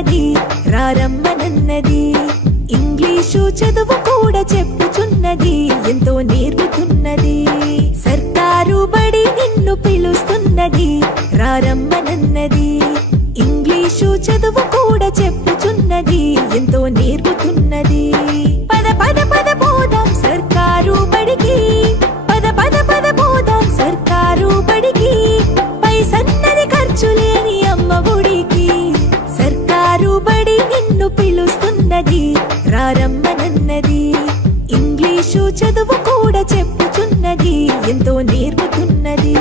చెప్పుచున్నది రారమ్మనన్నది. ఇంగ్లీషు చదువు కూడా చెప్పుచున్నది ఎంతో నేర్పుతున్నది. సర్కారు బడి నిన్ను పిలుస్తున్నది రారమ్మనన్నది. ఇంగ్లీషు చదువు కూడా చెప్పుచున్నది ఎంతో నేర్పుతున్నది. పద పద పద పోదాం సర్కారు బడికి, పద పద పద పోదాం సర్కారు బడికి. పైసన్నది ఖర్చు లేని అమ్మ ఒడికి. సర్కారు బడి నిన్ను పిలుస్తున్నది రారమ్మనన్నది. ఇంగ్లీషు చదువు కూడా చెప్పుచున్నది ఎంతో నేర్పుతున్నది.